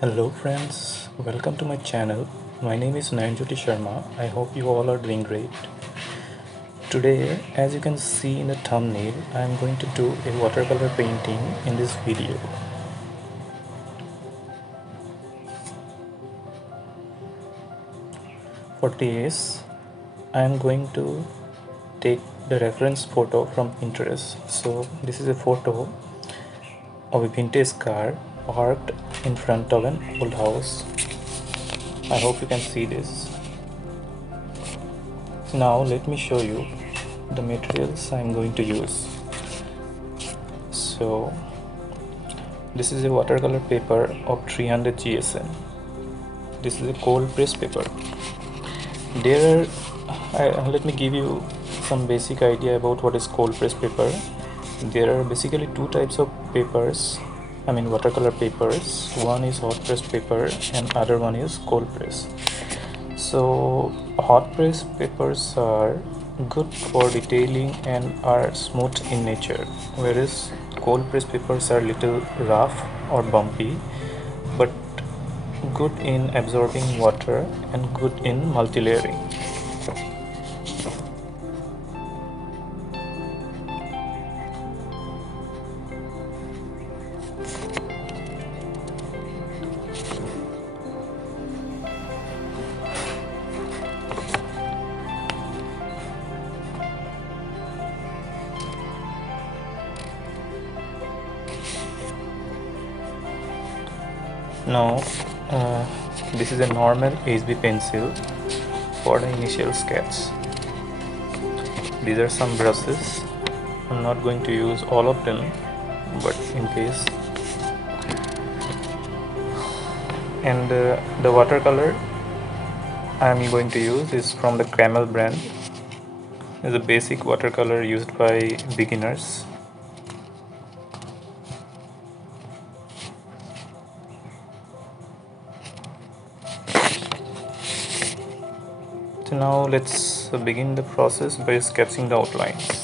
Hello friends, welcome to my channel. My name is Nayanjyoti Sharma. I hope you all are doing great. Today, as you can see in the thumbnail, I am going to do a watercolor painting in this video. For this, I am going to take the reference photo from Pinterest. So this is a photo of a vintage car parked in front of an old house. I hope you can see this. Now let me show you the materials I am going to use. So this is a watercolor paper of 300 GSM. This is a cold press paper. Let me give you some basic idea about what is cold press paper. There are basically two types of papers, watercolor papers. One is hot press paper and other one is cold press. So hot press papers are good for detailing and are smooth in nature, whereas cold press papers are little rough or bumpy, but good in absorbing water and good in multi-layering. Now this is a normal HB pencil for the initial sketch. These are some brushes. I'm not going to use all of them, but in case. And the watercolor I'm going to use is from the Camel brand. It's a basic watercolor used by beginners. So now let's begin the process by sketching the outlines.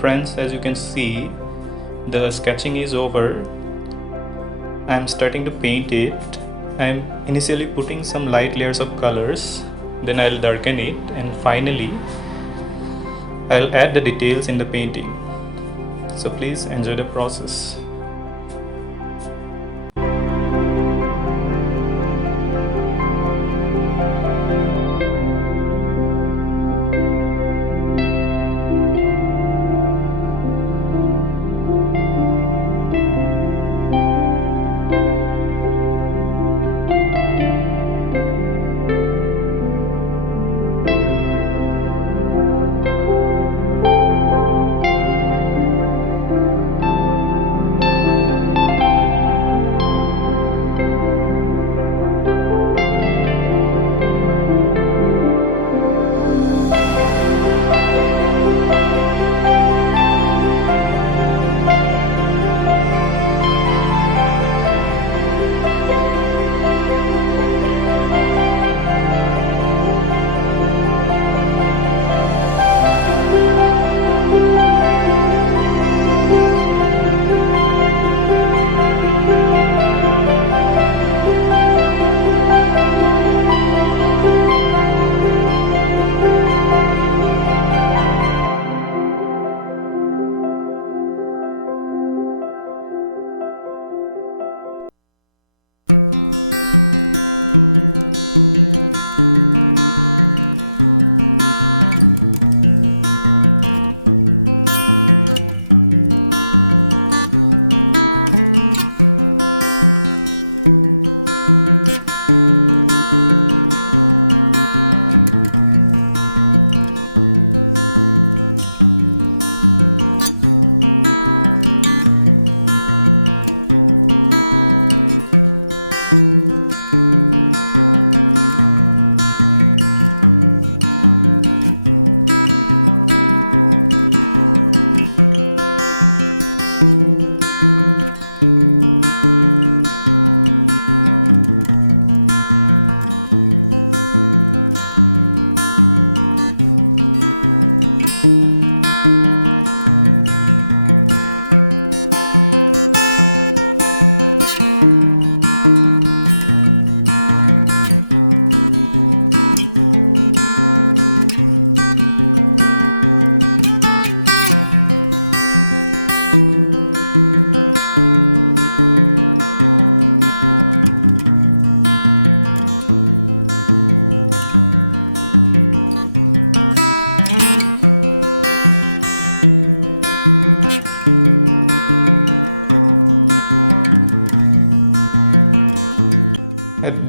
Friends, as you can see, the sketching is over. I'm starting to paint it. I'm initially putting some light layers of colors, then I'll darken it, and finally I'll add the details in the painting. So please enjoy the process.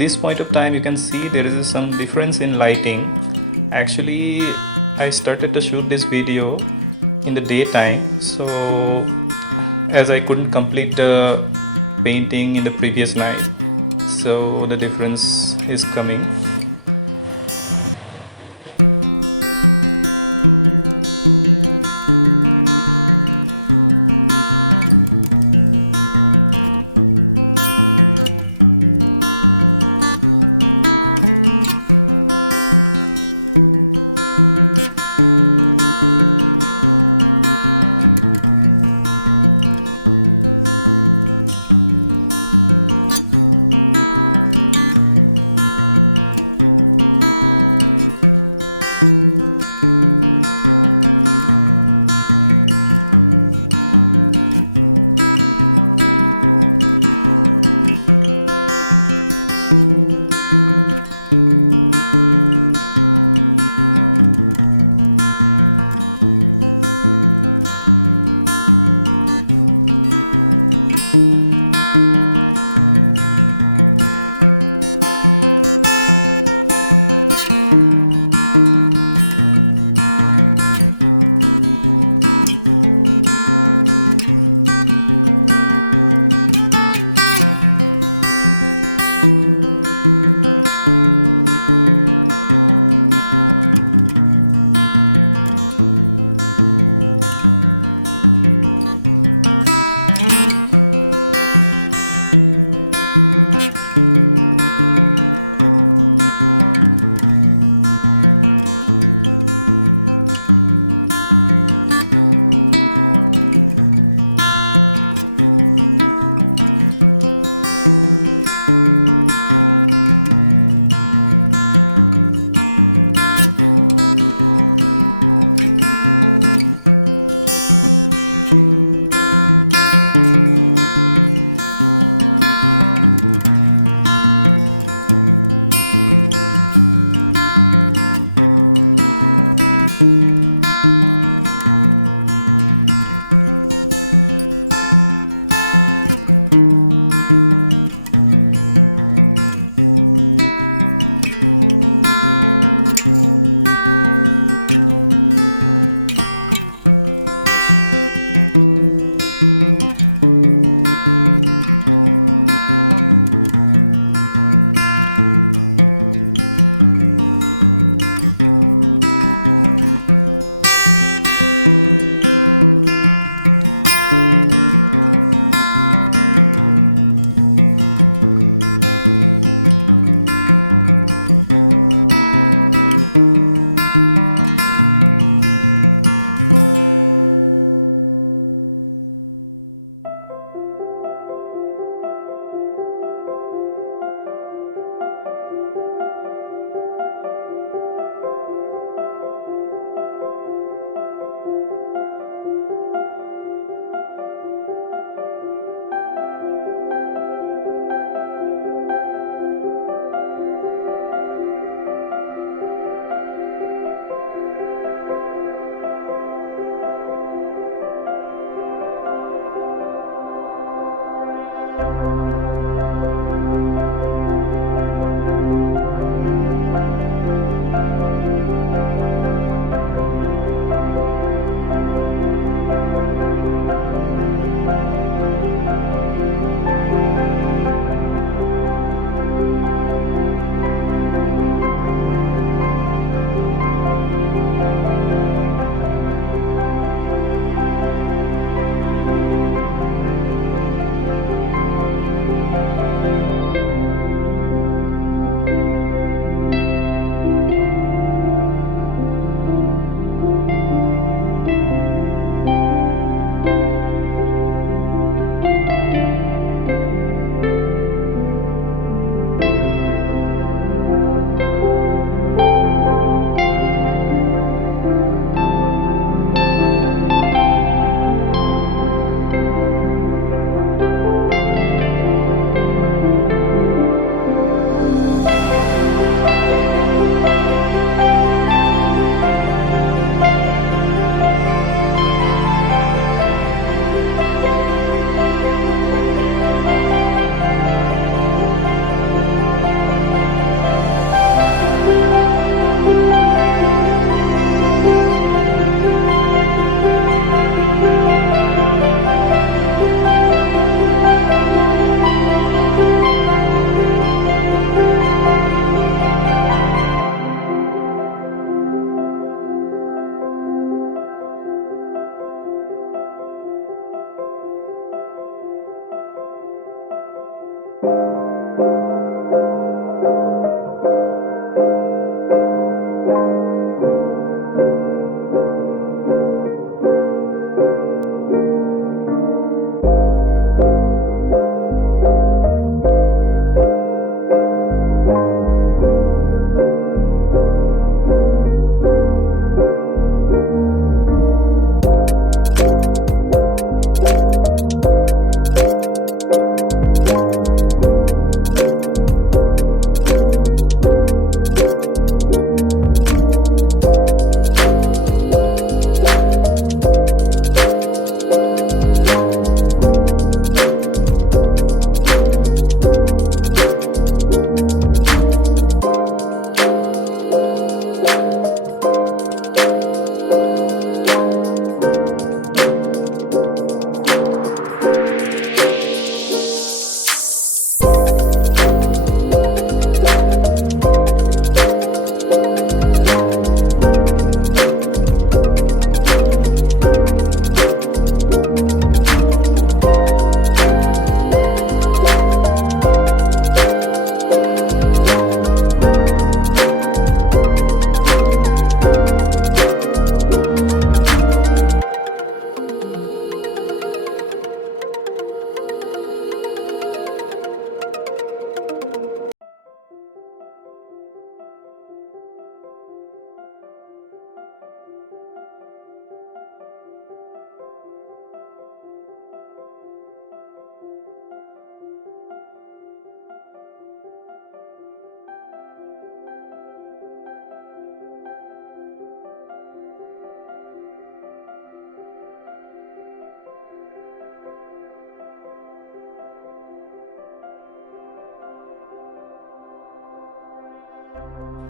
this point of time you can see there is some difference in lighting. Actually, I started to shoot this video in the daytime, so as I couldn't complete the painting in the previous night, so the difference is coming.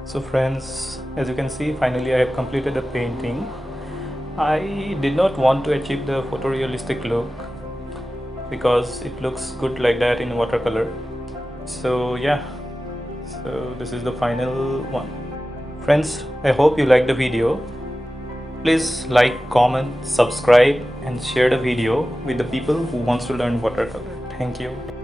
So friends, as you can see, finally I have completed the painting. I did not want to achieve the photorealistic look because it looks good like that in watercolor. So yeah, so this is the final one. Friends, I hope you liked the video. Please like, comment, subscribe and share the video with the people who wants to learn watercolor. Thank you.